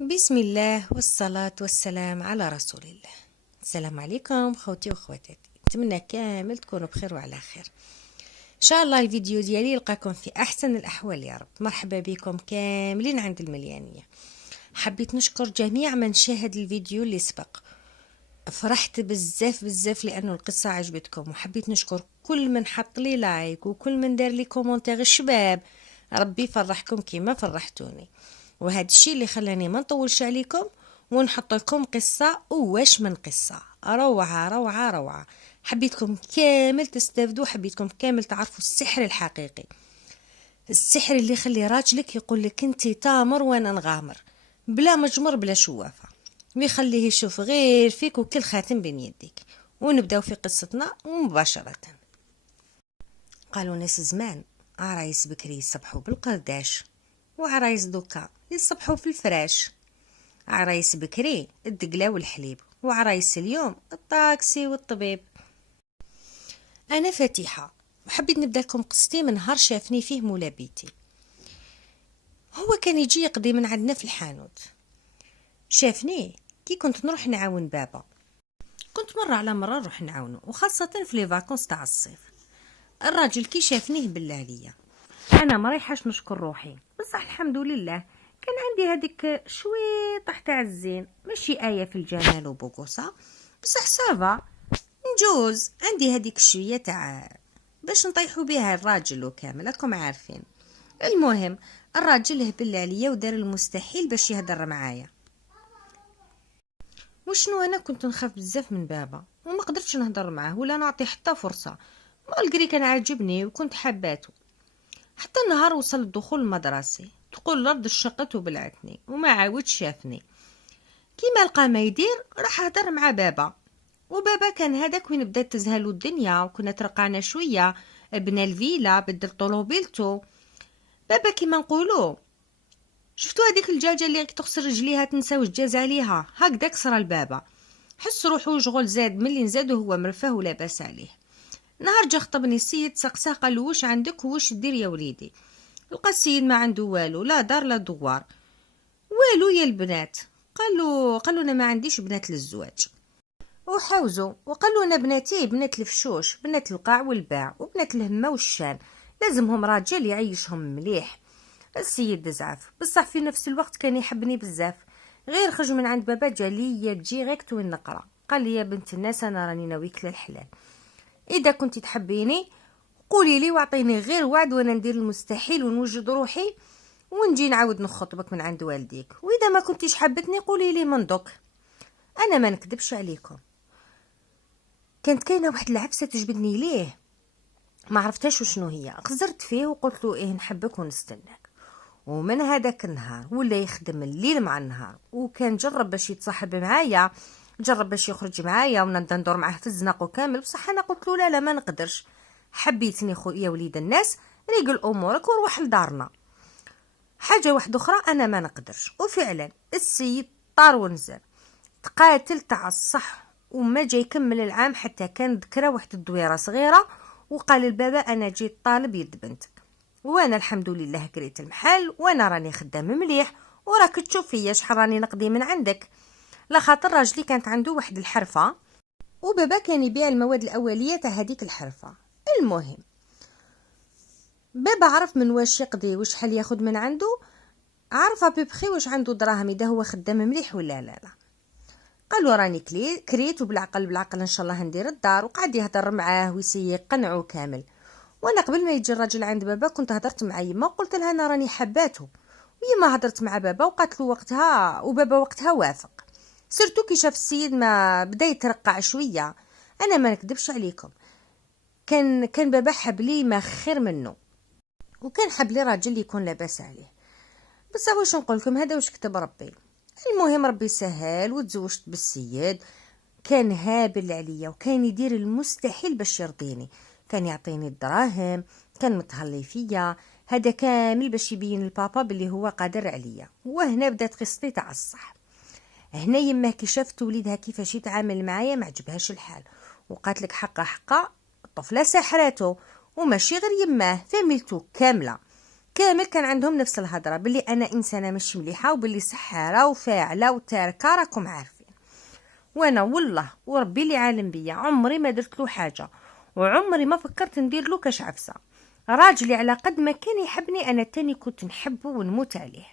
بسم الله والصلاة والسلام على رسول الله. السلام عليكم خوتي وخواتاتي، نتمنى كامل تكونوا بخير وعلى خير. ان شاء الله الفيديو ديالي يلقاكم في احسن الاحوال يا رب. مرحبا بكم كاملين عند المليانية. حبيت نشكر جميع من شاهد الفيديو اللي سبق، فرحت بزاف بزاف لانه القصة عجبتكم، وحبيت نشكر كل من حط لي لايك وكل من دار لي كومونتير. الشباب ربي يفرحكم كيما فرحتوني، وهذا الشيء اللي خلاني ما نطولش عليكم ونحط لكم قصة وواش من قصة روعة روعة روعة. حبيتكم كامل تستافدوا، حبيتكم كامل تعرفوا السحر الحقيقي، السحر اللي يخلي راجلك يقول لك انتي تامر وانا نغامر، بلا مجمر بلا شوافة، ويخليه يشوف غير فيك وكل خاتم بين يديك. ونبداو في قصتنا مباشرة. قالوا ناس زمان عرايس بكري يصبحوا بالقرداش، وعرايس دوكا يصبحوا في الفراش. عرايس بكري الدقلة والحليب، وعرايس اليوم الطاكسي والطبيب. أنا فاتحة، وحبيت نبدا لكم قصتي من نهار شافني فيه مولا بيتي. هو كان يجي يقضي من عندنا في الحانوت. شافني كي كنت نروح نعاون بابا، كنت مرة على مرة نروح نعاونه، وخاصة في لي فاكونس تاع الصيف. الراجل كي شافنيه بالله عليا انا ما رايحاش نشكر روحي، بصح الحمد لله كان عندي هذيك شويطح تاع الزين، ماشي آية في الجمال وبوكوسا، بصح سافا نجوز عندي هذيك شوية تاع باش نطيحوا بها الراجل وكامل، راكم عارفين. المهم الراجل هبل عليا ودار المستحيل باش يهدر معايا. وشنو انا كنت نخاف بزاف من بابا، وما قدرتش نهضر معاه ولا نعطي حتى فرصة، مالغري كان عاجبني وكنت حباته. حتى النهار وصل الدخول المدرسي، تقول الارض شقت وبلعتني وما عاود شافني. كيما لقى ما يدير راح هدر مع بابا، وبابا كان هذاك وين بدات تزهلو الدنيا، وكنا ترقعنا شويه، بنى الفيلا، بدل طوموبيلتو. بابا كيما نقولو، شفتوا هذيك الدجاجه اللي تخسر رجليها تنسى واش جاز عليها، هكذاك صرا البابا. حس روحو شغل زاد ملي نزاد وهو مرفاه ولا باس عليه. نهار جا خطبني السيد، سقساه قالو واش عندك وواش دير يا وليدي. لقى السيد ما عنده والو، لا دار لا دوار، والو يا البنات. قالوا انا ما عنديش بنات للزواج، وحاوزوا وقالوا انا بناتي بنات الفشوش، بنات القاع والباع، وبنات الهمه والشان، لازمهم راجل يعيشهم مليح. السيد زعف، بصح في نفس الوقت كان يحبني بزاف. غير خرج من عند بابا جالي تجي غيك وين نقرا، قال لي يا بنت الناس انا راني ناويك للحلال، اذا كنتي تحبيني قولي لي واعطيني غير وعد وانا ندير المستحيل ونوجد روحي ونجي نعاود نخطبك من عند والديك، واذا ما كنتيش حبتني قولي لي من دوك. انا ما نكذبش عليكم، كانت كاينه واحد العفسه تجبدني ليه، ما عرفتهاش وشنو هي. خزرت فيه وقلت له ايه نحبك ونستناك. ومن هذاك النهار ولا يخدم الليل مع النهار، وكان جرب باش يتصاحب معايا، جرب باش يخرج معايا ونبدا ندور معاه في الزناق وكامل، بصح انا قلت له لا لا ما نقدرش، حبيتني يا وليد الناس ريقل امورك وروح لدارنا. حاجه واحده اخرى انا ما نقدرش. وفعلا السيد طار ونزل، تقاتل تاع الصح، وما جاي يكمل العام حتى كان ذكرى واحد الدويره صغيره، وقال البابا انا جيت طالب يد بنتك. وانا الحمد لله كريت المحل، وانا راني خدام مليح، وراك تشوف فيا شحال راني نقضي من عندك. لخاطر راجلي كانت عنده واحد الحرفه، وبابا كان يبيع المواد الاوليه تاع هذيك الحرفه. المهم بابا عرف من واش يقضي وشحال ياخد من عنده، عرف ببخي واش عنده دراهم، اذا هو خدام مليح ولا لا. قالوا راني كريت وبالعقل بالعقل ان شاء الله ندير الدار، وقعد يهضر معاه ويسي يقنعه كامل. وانا قبل ما يجي الراجل عند بابا كنت هضرت مع يما وقلت لها انا راني حباته، ويما هضرت مع بابا وقالت له وقتها، وبابا وقتها وافق. سيرتو كي شاف السيد ما بدا يترقع شويه. انا ما نكذبش عليكم، كان بابا حب لي ما خير منه، وكان حب لي راجل يكون لاباس عليه. بصح واش نقول لكم، هذا واش كتب ربي. المهم ربي سهل وتزوجت بالسيد، كان هابل عليا وكان يدير المستحيل باش يرضيني، كان يعطيني الدراهم، كان متهلي فيا، هذا كامل باش يبين البابا باللي هو قادر عليا. وهنا بدات قصتي تاع الصح. هنا يما كي شافت وليدها كيفاش يتعامل معايا ما عجبهاش الحال، وقالت لك حقا الطفله سحراته، وماشي غير يماه، فاميلتو كامله. كامل كان عندهم نفس الهضره باللي انا انسانه ماشي مليحه وباللي سحاره وفاعله وتاركه، راكم عارفين. وانا والله وربي اللي عالم بيا عمري ما درت له حاجه، وعمري ما فكرت ندير له كاش عفسه. راجلي على قد ما كان يحبني انا تاني كنت نحبه ونموت عليه.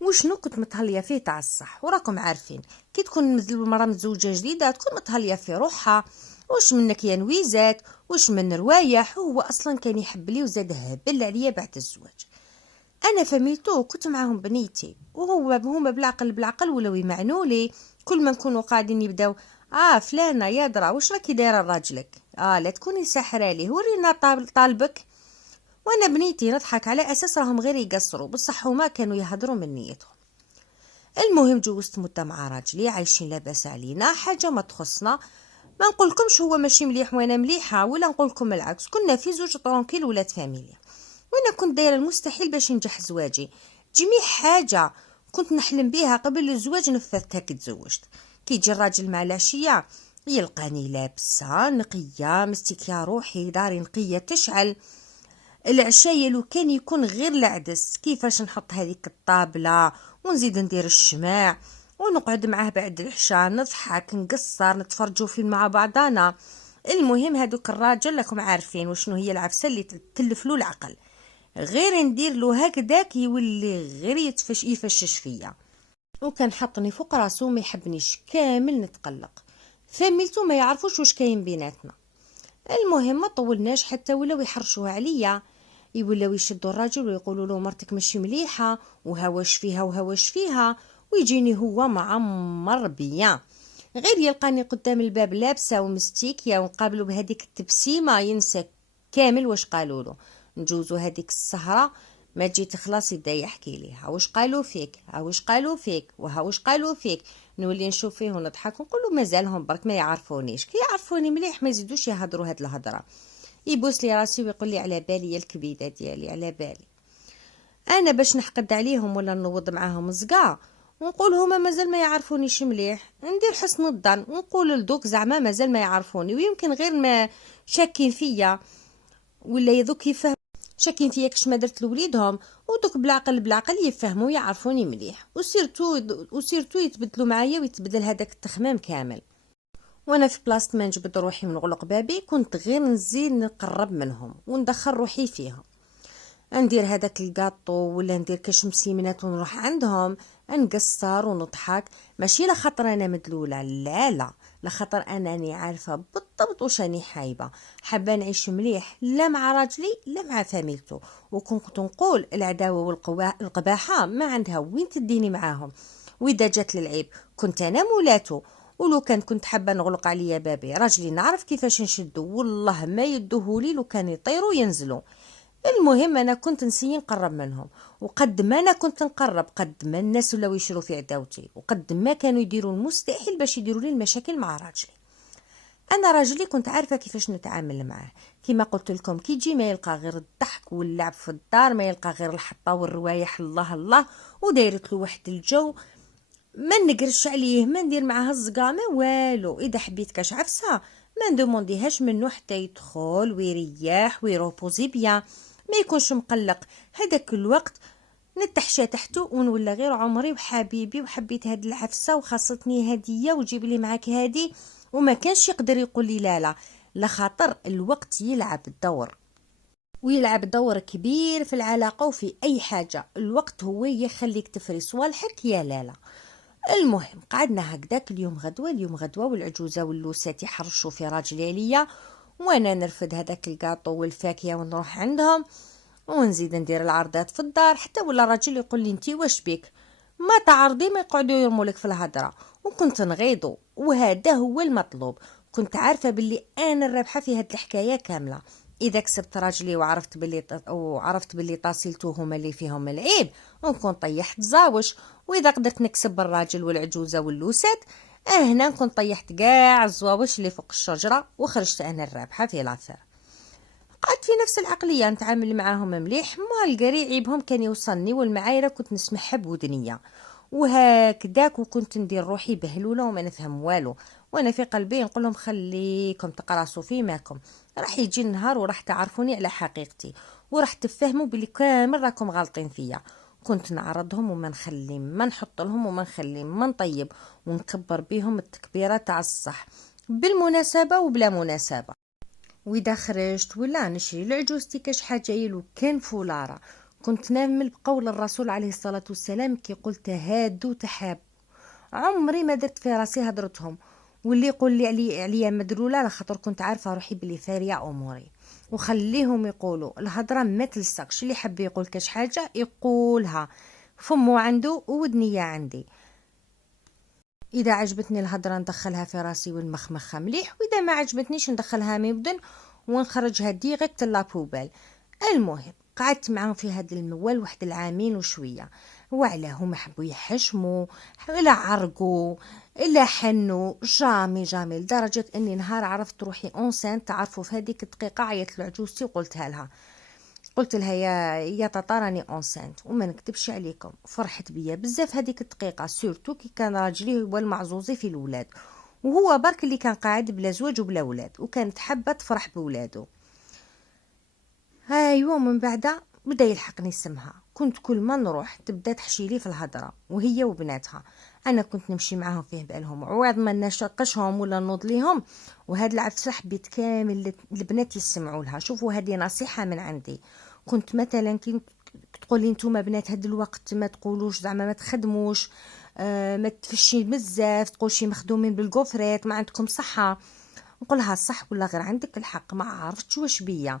وشنو كنت متهليه فيه تاع الصح، وراكم عارفين كي تكون المراه متزوجه جديده تكون متهليه في روحها، واش منك يا نويزات واش من روايح. هو اصلا كان يحب لي وزاد هبل عليا بعد الزواج. انا فميتو كنت معاهم بنيتي، وهو هما بالعقل ولاو يمعنوا لي. كل ما نكونوا قاعدين يبداو فلانه يا درا واش راكي دايره لراجلك، لا تكوني ساحره ليه ورينا طالبك. وانا بنيتي نضحك على اساس راهم غير يقصروا، بصح هما كانوا يهضروا من نيتهم. المهم جوزت مده مع راجلي عايشين لاباس علينا، حاجه ما تخصنا. ما نقولكمش هو ماشي مليح وانا مليحه، ولا نقولكم العكس، كنا في زوج طرونكيل ولاد فاميليا. وانا كنت دايره المستحيل باش ينجح زواجي. جميع حاجه كنت نحلم بيها قبل الزواج نفذتها كي تزوجت. كي يجي الراجل مع العشيه يلقاني لابسه نقيه مستكيه روحي، داري نقيه تشعل. العشاء لو كان يكون غير العدس كيفاش نحط هذيك الطابله ونزيد ندير الشماع ونقعد معاه بعد العشاء نضحك نقصر نتفرجوا فيلم مع بعضنا. المهم هذوك الراجل لكم عارفين وشنو هي العفسه اللي تلف له العقل، غير ندير له هكذاك يولي غير يفشش فيا، وكان حطني فوق راسو ما يحبنيش كامل نتقلق. فميلتو ما يعرفوش واش كاين بيناتنا. المهم ما طولناش حتى ولاو يحرشوها عليا، يولاو يشدوا الراجل ويقولوا له مرتك ماشي مليحه وهواش فيها وهواش فيها، ويجيني هو معمر بيا. غير يلقاني قدام الباب لابسه ومستيكيه ونقابلوا بهذيك التبسيمه ينسى كامل واش قالوا له. نجوزوا هذيك السهره ما تجي تخلص يبدا يحكي لي ها واش قالوا فيك ها واش قالوا فيك وها واش قالوا فيك. نولي نشوف فيه ونضحك ونقول له مازالهم برك ما يعرفونيش، كي يعرفوني مليح ما يزيدوش يهضروا هاد الهضره. يبوس لي راسي ويقول لي على بالي يا الكبيده ديالي على بالي. انا باش نحقد عليهم ولا نوض معاهم زقا ونقول هما مازال ما يعرفونيش مليح، ندير حسن الظن ونقول لدوك زعما مازال ما يعرفوني ويمكن غير ما شاكين فيا، ولا يذوك يفهم شاكين فيا كش ما درت لوليدهم، ودوك بالعقل يفهموا يعرفوني مليح، وسيرتو يتبدلوا معايا ويتبدل هذاك التخمام كامل. وانا في بلاصه ما نجبد روحي ونغلق بابي كنت غير نزيد نقرب منهم وندخل روحي فيهم، ندير هذاك الكاطو ولا ندير كاش مسيمنات ونروح عندهم نقصر ونضحك. ماشي لخاطر انا مدلوله، لا لخاطر انني عارفه بالضبط واش راني حابه نعيش مليح لا مع راجلي لا مع فاميلته. وكنت نقول العداوه والقباحه ما عندها وين تديني معاهم، واذا جات للعيب كنت انا مولاته. ولو كنت حابه نغلق عليا بابي راجلي نعرف كيفاش نشدو، والله ما يدوهولي لو كان يطيروا ينزلوا. المهم انا كنت نسي نقرب منهم، وقد ما انا كنت نقرب قد ما الناس ولاو يشروا في عداوتي، وقد ما كانوا يديروا المستحيل باش يديروا لي المشاكل مع راجلي. انا راجلي كنت عارفه كيفاش نتعامل معاه، كما قلت لكم كي يجي ما يلقى غير الضحك واللعب في الدار، ما يلقى غير الحطه والروايح الله الله، ودايرت له واحد الجو ما نقرش عليه ما ندير معاه الزقا ما والو. اذا حبيت كاش عفسه ما ندومونديهاش منه حتى يدخل ويريح ويروبوزي بيان، ما يكونش مقلق. هذاك الوقت نتحشى تحته ونولى غير عمري وحبيبي وحبيت هاد العفسه وخاصتني هديه وجيب لي معاك هادي، وما كانش يقدر يقول لي لا لخاطر الوقت يلعب الدور ويلعب دور كبير في العلاقه وفي اي حاجه. الوقت هو يخليك تفري صوالحك يا لالا. المهم قعدنا هكذاك اليوم غدوه والعجوزه واللوسات يحرشوا في راجلي عليا، وانا نرفد هذاك الكاطو والفاكهه ونروح عندهم ونزيد ندير العرضات في الدار، حتى ولا راجل يقول لي انتي واش بيك ما تعرضي ما يقعدوا يرمولك في الهضره. وكنت نغيضو وهذا هو المطلوب. كنت عارفه باللي انا الرابحه في هاد الحكايه كامله. اذا كسبت راجلي وعرفت باللي طاسيلتو هما اللي فيهم العيب ونكون طيحت زاوش، واذا قدرت نكسب الراجل والعجوزه واللوسات هنا نكون طيحت كاع الزواوش اللي فوق الشجره وخرجت انا الرابحه في لافير. قعدت في نفس العقليه نتعامل معاهم مليح، ما القري عيبهم كان يوصلني والمعايره كنت نسمعها بودنيه وهكذاك، وكنت ندير روحي بهلوله وما نفهم والو، وانا في قلبي نقول لهم خليكم تقراصوا في ماكم، راح يجي النهار وراح تعرفوني على حقيقتي. وراح تفهموا بلي كامل راكم غالطين فيا. كنت نعرضهم وما نخلي ما نحط لهم وما نخلي ما نطيب، ونكبر بيهم التكبيره تاع الصح بالمناسبه وبلا مناسبه. واذا خرجت ولا نشري لعجوزتي كاش حاجه يلو كان فولاره، كنت نعمل بقول الرسول عليه الصلاه والسلام كي قلت هادو تحاب. عمري ما درت في راسي هضرتهم، واللي يقول لي عليا مدلوله على خاطر كنت عارفه روحي بلي فاريه اموري. وخليهم يقولوا الهضره ما تلصقش، اللي حب يقول كاش حاجه يقولها، فمو عنده وودنيه عندي. اذا عجبتني الهضره ندخلها في راسي ونمخمخها مليح، واذا ما عجبتنيش ندخلها ميودن ونخرجها ديريكت لابوبال. المهم قعدت معاهم في هذا الموال واحد العامين وشويه، وعلاه هما حبوا يحشموا الا عرقوا الا حنوا، جامي لدرجه اني نهار عرفت روحي اونسان. تعرفوا في هذيك الدقيقه عيطت لعجوزتي وقلتها لها، قلت لها يا طاطا راني اونسانت. وما نكتبش عليكم فرحت بيا بزاف هذيك الدقيقه، سورتو كي كان راجلي هو المعزوزي في الولاد، وهو برك اللي كان قاعد بلا زواج وبلا ولاد، وكانت حابه تفرح بولادو. ايوا من بعد بدا يلحقني اسمها. كنت كل ما نروح تبدا تحشي لي في الهضره وهي وبناتها. انا كنت نمشي معاهم فيه بالهم عوض ما نشقشهم ولا نوض ليهم. وهاد العفسه حبيت كامل البنات يسمعوا لها. شوفوا هذه نصيحه من عندي. كنت مثلا كي تقولي نتوما بنات هاد الوقت ما تقولوش زعما ما تخدموش، ما تفشي بزاف، تقولشي مخدومين بالكوفريت ما عندكم صحه. نقولها صح ولا غير عندك الحق، ما عرفتش واش بيا.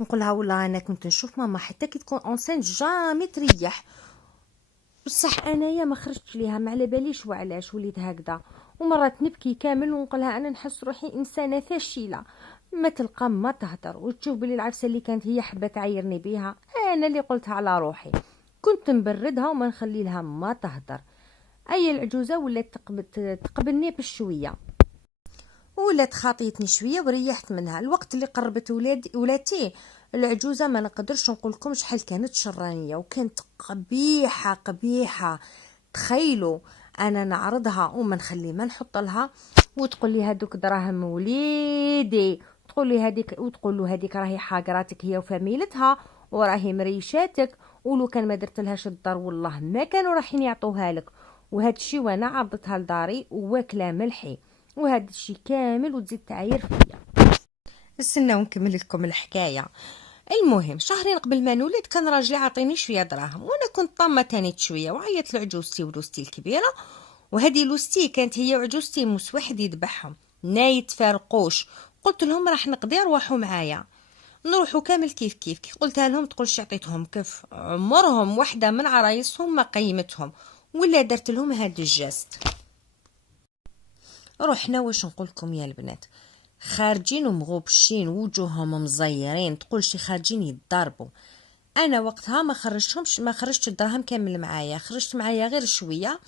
نقولها والله انا كنت نشوف ماما حتى كي تكون اونسين جامي تريح، بصح انايا ما خرجتش ليها، ما على باليش وعلاش وليت هكذا. ومرات نبكي كامل ونقولها انا نحس روحي انسانه فاشله، ما تلقى ما تهدر وتشوف بلي العفسه اللي كانت هي حبه تعايرني بيها انا اللي قلتها على روحي. كنت نبردها وما نخلي لها ما تهدر. اي العجوزه ولات تقبلني بشويه، ولات خاطيتني شويه وريحت منها. الوقت اللي قربت ولاتي العجوزه ما نقدرش نقول لكم شحال كانت شرانيه وكانت قبيحه. تخيلوا انا نعرضها وما نخلي ما نحط لها، وتقول لي هذوك دراهم وليدي، تقول لي هذيك، وتقول له هذيك راهي حاقراتك هي وفاميلتها وراهي مريشاتك، ولو كان ما درت لهاش الدار والله ما كانوا راحين يعطوها لك. وهذا الشيء وانا عرضتها لداري واكله ملحي، وهذا الشيء كامل وتزيد تعاير فيا. استناو نكمل لكم الحكايه. المهم شهرين قبل ما نولد كان راجلي عاطيني شويه دراهم، وانا كنت طامه تانيت شويه، وعيط لعجوزتي ولوستي الكبيره. وهذه لوستي كانت هي وعجوزتي موس واحد يذبحهم نا يتفارقوش. قلت لهم راح نقضي روحوا معايا نروحوا كامل كيف كي قلتها لهم تقولش عطيتهم كيف عمرهم واحده من عرايسهم ما قيمتهم ولا درت لهم هاد الجاست. رحنا واش نقول لكم يا البنات، خارجين ومغوبشين وجوههم مزيرين، تقولش خارجين يتضربوا. انا وقتها ما خرجت الدراهم كامل معايا، خرجت معايا غير شويه.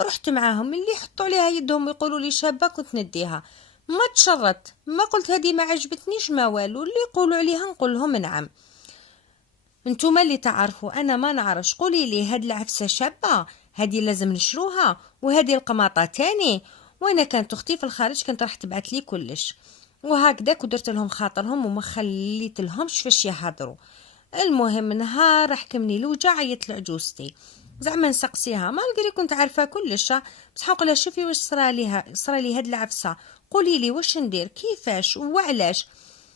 رحت معاهم اللي يحطوا عليها يدهم يقولوا لي شابه كنت نديها، ما تشرت ما قلت هذه ما عجبتنيش ما والو، اللي يقولوا عليها نقول لهم نعم. انتوما اللي تعرفوا انا ما نعرفش، قولي لي هاد العفسه شابه هذه لازم نشروها، وهذه القماطه تاني. وانا كانت اختي في الخارج كانت راح تبعت لي كلش، وهكذاك ودرت لهم خاطرهم وما خليت لهمش فاش يهضروا. المهم نهار حكمني الوجع عيط لعجوزتي زعما نسقسيها مالغري كنت عارفه كلش، بصح نقولها شوفي واش صرالي هاد العفسه، قولي لي واش ندير كيفاش وعلاش.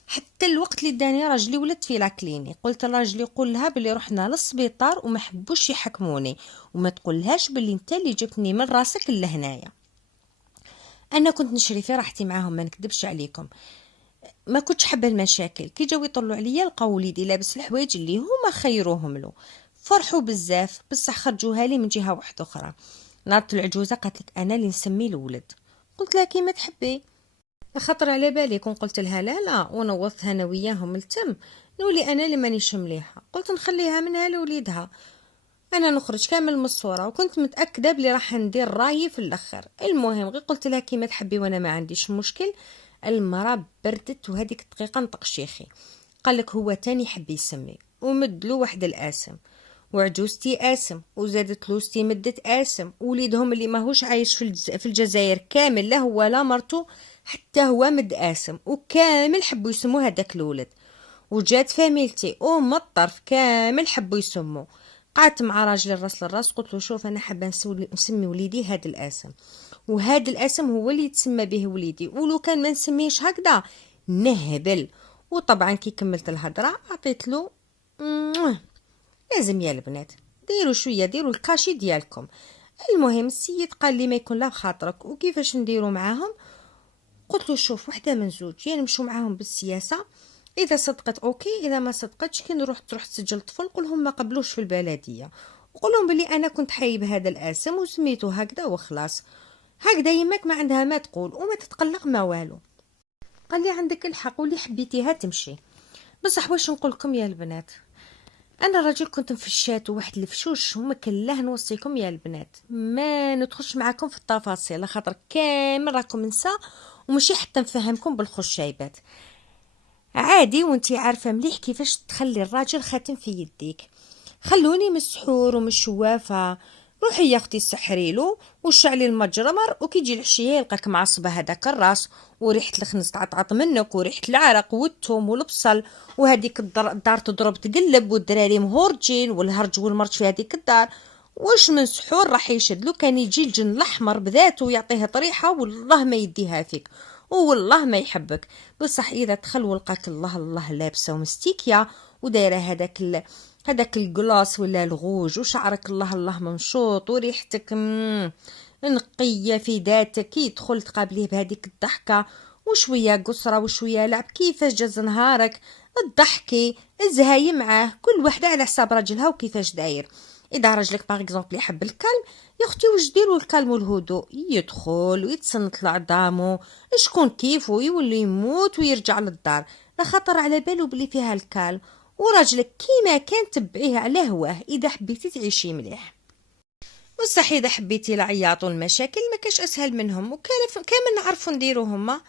حتى الوقت اللي داني راجلي ولدت في لاكليني قلت لراجلي قول لها بلي رحنا للسبيطار وما حبوش يحكموني، وما تقولهاش بلي انت اللي جبتني من راسك لهنايا. انا كنت نشري في راحتي معاهم ما نكذبش عليكم، ما كنتش حابه المشاكل. كي جاو يطلعوا عليا لقاو وليدي لابس الحوايج اللي هما خيروهم له، فرحوا بزاف، بصح خرجوها لي من جهه واحده اخرى. ناضت العجوزه قالت لك انا اللي نسمي الولد. قلت لها كيما تحبي، خطر على بالي. كون قلت لها لا ونوضتها انا وياهم التم نولي انا اللي مانيش مليحه، قلت نخليها منها لوليدها، انا نخرج كامل من الصوره، وكنت متاكده بلي راح ندير رايي في الاخر. المهم غير قلت لها كيما تحبي وانا ما عنديش مشكل. المراه بردت وهذيك الدقيقه نطق شيخي قال لك هو تاني حب يسمي ومدلو واحد الاسم، وعجوزتي اسم، وزادت لوستي مدت اسم، وليدهم اللي ماهوش عايش في الجزائر كامل لا هو لا مرتو حتى هو مد اسم، وكامل حبوا يسموا هذاك الولد. وجات فاميلتي وما الطرف كامل حبوا يسموا. قعدت مع راجلي الراس للراس، قلت له شوف انا حابه نسمي وليدي هذا الاسم، وهذا الاسم هو اللي يتسمى به وليدي، ولو كان ما نسميش هكذا نهبل. وطبعا كي كملت الهضره عطيت له لازم يا البنات ديروا شويه، ديروا الكاشي ديالكم. المهم السيد قال لي ما يكون لا بخاطرك وكيفاش نديروا معاهم. قلت له شوف وحده من زوج، يا نمشوا معاهم بالسياسه، اذا صدقت اوكي، اذا ما صدقتش كي تروح تسجل طفل قولهم ما قبلوش في البلديه، وقول لهم بلي انا كنت حايب هذا الاسم وسميته هكذا وخلاص. هكذا يماك ما عندها ما تقول وما تتقلق ما والو. قال لي عندك الحق واللي حبيتيها تمشي. بصح واش نقول لكم يا البنات، انا راجل كنت مفشات واحد الفشوش، وما كلاه نوصيكم يا البنات ما ندخلش معاكم في التفاصيل خاطر كامل راكم نساء ومشي حتى نفهمكم بالخشايبات عادي. وانتي عارفه مليح كيفاش تخلي الراجل خاتم في يديك. خلوني من السحور ومن الشوافه، روحي يا اختي سحريلو وشعلي المجرمر، وكي يجي العشيه يلقاك معصبه هذاك الراس وريحه الخنز تعطعط منك وريحه العرق والثوم والبصل، وهذيك الدار تضرب تقلب والدراري مهورجين والهرج والمرج في هذيك الدار. واش من سحور راح يشد لو كان يجي الجن الاحمر بذاته ويعطيها طريحه والله ما يديها فيك والله ما يحبك. بصح اذا دخل ولقاك الله لابسه ومستيكيا ودايره هذاك الجلاس ولا الغوج وشعرك الله منشوط وريحتك نقيه في ذاتك، كي يدخل تقابليه بهذيك الضحكه وشويه قصره وشويه لعب، كيفاش جاز نهارك الضحكي الزهاي معاه، كل وحده على حساب راجلها وكيفاش داير. اذا راجلك باغ اكزومبل يحب الكلم، يا اختي واش ديروا الكلم والهدوء، يدخل ويتصنت لعظامو شكون كيفو يولي يموت ويرجع للدار، لا خطر على بالو بلي فيها الكلم. وراجلك كيما كان تبعيه على هواه اذا حبيتي تعيشي مليح. بصح اذا حبيتي العياط والمشاكل ما كاش اسهل منهم كامل نعرفوا نديرو هما.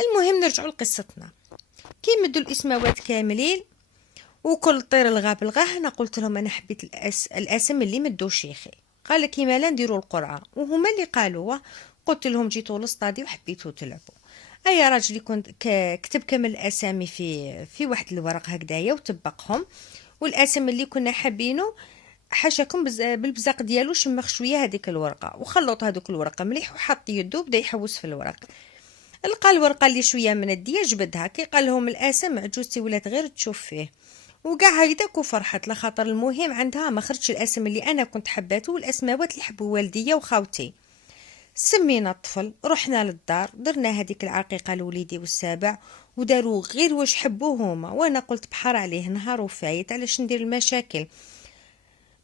المهم نرجعوا لقصتنا. كي مدوا الاسماوات كاملين وكل طير الغاب الغاه، انا قلت لهم انا حبيت الاسم اللي مدو شيخي. قال كيما لا نديروا القرعه وهما اللي قالوا. قلت لهم جيتوا للسطادي وحبيتوا تلعبوا. اي راجلي كنت كتب كامل الاسامي في واحد الورق هكذايا وطبقهم، والاسم اللي كنا حابينه حاشاكم بالبزاق ديالو شمخ شويه هذيك الورقه وخلط هذوك الورقه مليح وحط يدو بدا يحوس في الورق. لقى الورقه اللي شويه من الديه جبدها، كي قال لهم الاسم عجوزتي ولات غير تشوف فيه وكاع هكذاك وفرحت لخاطر المهم عندها ما خرجش الاسم اللي انا كنت حباته والاسماوات اللي حبوا والديا وخاوتي. سمينا الطفل، رحنا للدار، درنا هذيك العقيقه لوليدي والسابع وداروا غير واش حبوه هما، وانا قلت بحر عليه نهار وفايت علاش ندير المشاكل.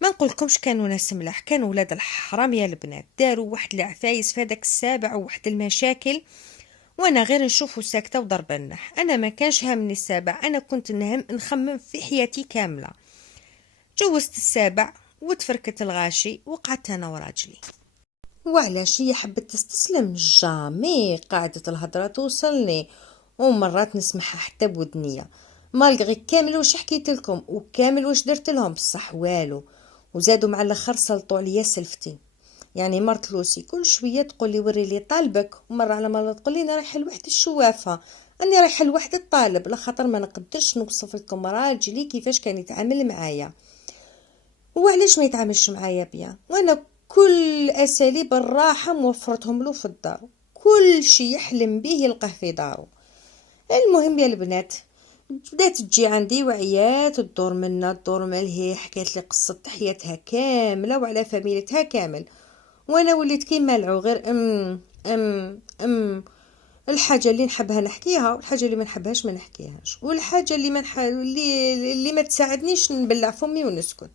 ما نقولكمش كانوا ناس ملاح، كانوا ولاد الحرام يا البنات، داروا واحد العفايس في هذاك السابع وواحد المشاكل، وانا غير نشوفه ساكته وضرب النح. انا ما كانش هامني السابع، انا كنت نخمم في حياتي كامله. جوزت السابع وتفركت الغاشي وقعدت انا وراجلي. وعلاش هي حبت تستسلم؟ جامي قاعدة الهضره توصلني ومرات نسمعها حتى بودنيا، مالغي كامل واش حكيت لكم وكامل واش درت لهم بصح والو. وزادوا مع الاخر سلطوا عليا سلفتي، يعني مرت لوسي كل شويه تقول لي وري لي طالبك، ومره على مره تقول لي انا رايحه لواحد الشوافه، اني رايحه لواحد الطالب، لخاطر ما نقدرش نوصف لكم راجلي كيفاش كان يتعامل معايا وعلاش ما يتعاملش معايا بيان، وانا كل اساليب الراحه موفرتهم له في الدار، كل شي يحلم به يلقاه في دارو. المهم يا البنات بدات تجي عندي وعيات تدور منا تدور مالهي، حكيت لي قصه حياتها كامله وعلى فاميلتها كامل، وانا وليت كيما العو غير الحاجه اللي نحبها نحكيها والحاجه اللي ما نحبهاش ما نحكيهاش، والحاجه اللي ما تساعدنيش نبلع فمي ونسكت.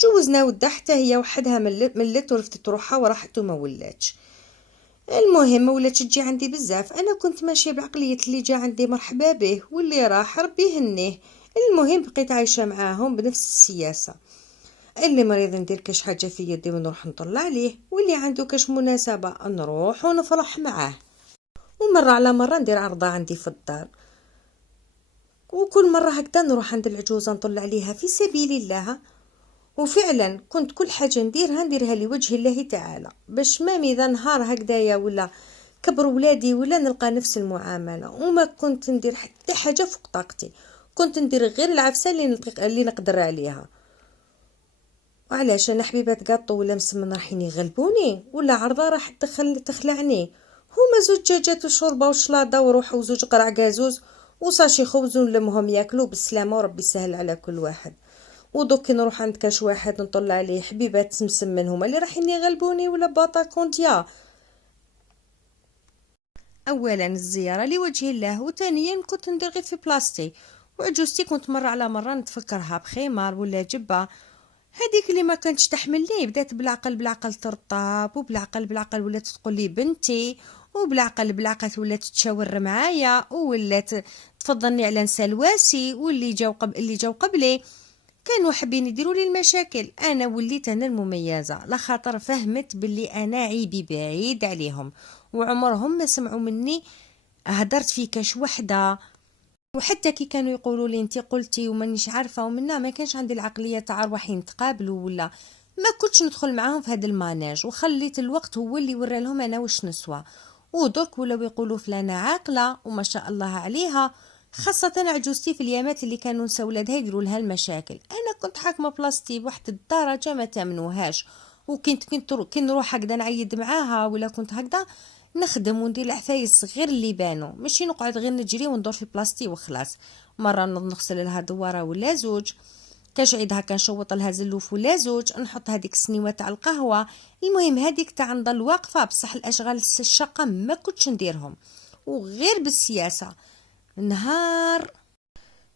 جوزنا ودا حتى هي وحدها ملت ورفتت روحها وراحت وما ولاتش. المهم ولات تجي عندي بزاف، انا كنت ماشيه بعقليه اللي جا عندي مرحبا به واللي راح ربي يهنيه. المهم بقيت عايشه معاهم بنفس السياسه، اللي مريض ندير كاش حاجه في يدي ونروح نطلع عليه، واللي عنده كاش مناسبه نروح ونفرح معاه، ومره على مره ندير عرضه عندي في الدار، وكل مره هكذا نروح عند العجوزه نطلع عليها في سبيل الله. وفعلا كنت كل حاجه نديرها لوجه الله تعالى، باش ما اذا نهار هكذايا ولا كبر ولادي ولا نلقى نفس المعامله، وما كنت ندير حتى حاجه فوق طاقتي، كنت ندير غير العفسه اللي نقدر عليها. وعلاش انا حبيبات كاطو ولا مسمن رايحين يغلبوني، ولا عرضه راح تخلعني؟ هما زوج دجاجات وشوربه وشلاضه وروح وزوج قرع كازوز وصاشي خبز ونلمهم ياكلوا بالسلامه وربي يسهل على كل واحد. ودوك نروح عند كاش واحد نطلع عليه حبيبات مسمن هما اللي رايحين يغلبوني ولا باطا كونتيا؟ اولا الزياره لوجه الله، وثانيا كنت ندير غير في بلاصتي، وعجوزتي كنت مره على مره نتفكرها بخمار ولا جبه. هذيك اللي ما كانتش تحملني بدات بالعقل بالعقل ترطاب، وبالعقل بالعقل ولات تقول لي بنتي، وبالعقل بالعقل ولات تشاور معايا، ولات تفضلني على نسالواسي، اللي جاو قبلي كانوا حابين يديروا لي المشاكل. انا وليت انا المميزه، لخاطر فهمت باللي انا عيبي بعيد عليهم، وعمرهم ما سمعوا مني هدرت في كاش وحده. وحتى كي كانوا يقولوا لي انت قلتي ومانيش عارفه ومنا، ما كانش عندي العقليه تاع روحي نتقابلوا، ولا ما كنتش ندخل معاهم في هذا الماناج، وخليت الوقت هو اللي ورى لهم انا واش نسوى. ودرك ولاو يقولوا فلانه عاقله وما شاء الله عليها، خاصة عجوزتي في اليامات اللي كانوا نسا ولادها يديروا لها المشاكل. انا كنت حاكمه بلاصتي بواحد الدرجه ما تامنوهاش، كنت نروح هكذا نعيد معاها، ولا كنت هكذا نخدم وندير العفايس غير اللي بانوا، ماشي نقعد غير نجري وندور في بلاصتي وخلاص. مره نغسل لها دواره ولا زوج، كاش عيدها كنشوط لها زلوف ولا زوج، نحط هذيك السنيوات تاع القهوه. المهم هذيك تاع نضل واقفه، بصح الاشغال الشاقه ما كنتش نديرهم، وغير بالسياسه. نهار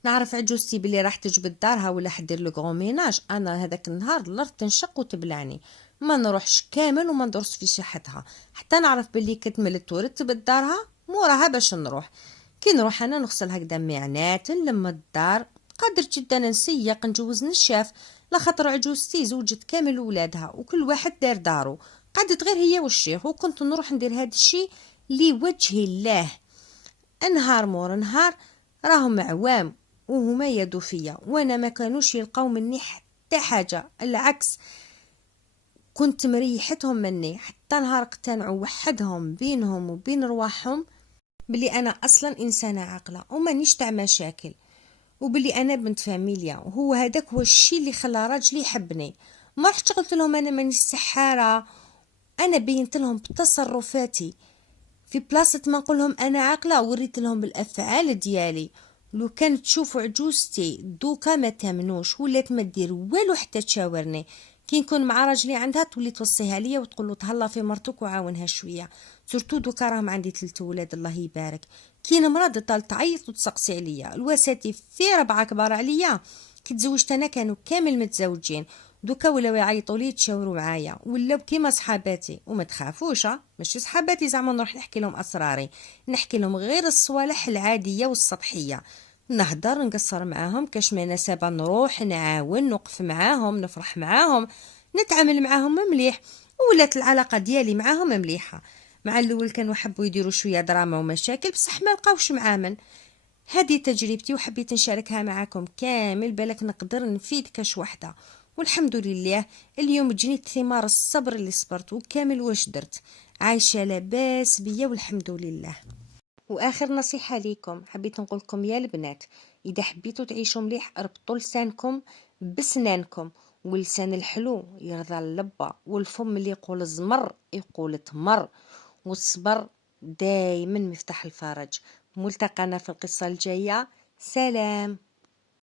نعرف عجوزتي بلي راح تجبد دارها ولا حدير لو غوميناج، انا هذاك النهار الارض تنشق وتبلعني، ما نروحش كامل وما ندورش في شحتها، حتى نعرف بلي كتملت ورتبت دارها موراها باش نروح. كي نروح انا نغسل هكذا معنات نلم الدار، قادر جدا نسيق نجوز نشاف، لخاطر عجوزتي زوجت كامل ولادها وكل واحد دار دارو، قعدت غير هي والشيخ، وكنت نروح ندير هذا الشيء لوجه الله. نهار مور نهار راهم عوام وهما يدو فيا، وانا ما كانوش يلقاو مني حتى حاجه، العكس كنت مريحتهم مني، حتى نهار اقتنعوا وحدهم بينهم وبين رواحهم بلي انا اصلا انسانه عاقله ومانيش تاع مشاكل، وبلي انا بنت فاميليا، وهو هذاك هو الشيء اللي خلى راجلي يحبني. ما رحت قلت لهم انا مانيش سحاره، انا بينت لهم بتصرفاتي، في بلاصة ما نقولهم انا عاقله وريت لهم بالافعال ديالي. لو كان تشوفوا عجوزتي دوكا ما تامنوش، ولات ما دير والو حتى تشاورني، كي نكون مع راجلي عندها تولي توصيها ليا وتقول له تهلا في مرتك وعاونها شويه. سورتو دوكا راهم عندي 3 ولاد الله يبارك، كي مرض طال تعيط وتسقسي عليا، الوساتي في 4 كبار عليا، كي تزوجت انا كانوا كامل متزوجين، دوكا ولاو يعيطوا لي يتشاوروا معايا، ولاو كيما صحاباتي. وما تخافوش ماشي صحاباتي زعما نروح نحكي لهم اسراري، نحكي لهم غير الصوالح العاديه والسطحيه، نهدر نقصر معاهم كاش مناسبه، نروح نعاون نوقف معاهم نفرح معاهم نتعامل معاهم مليح. ولات العلاقه ديالي معاهم مليحه. مع الاول كانوا حبوا يديروا شويه دراما ومشاكل، بصح ما لقاوش معامن. هذه تجربتي وحبيت نشاركها معاكم كامل، بالك نقدر نفيد كاش وحده. والحمد لله اليوم جنيت ثمار الصبر اللي صبرت وكامل واش درت، عايشه لاباس بيا والحمد لله. واخر نصيحه ليكم حبيت نقول لكم يا البنات، اذا حبيتوا تعيشوا مليح ربطوا لسانكم بسنانكم، واللسان الحلو يرضى اللبه، والفم اللي يقول زمر يقول تمر، والصبر دايما مفتاح الفرج. ملتقانا في القصه الجايه، سلام.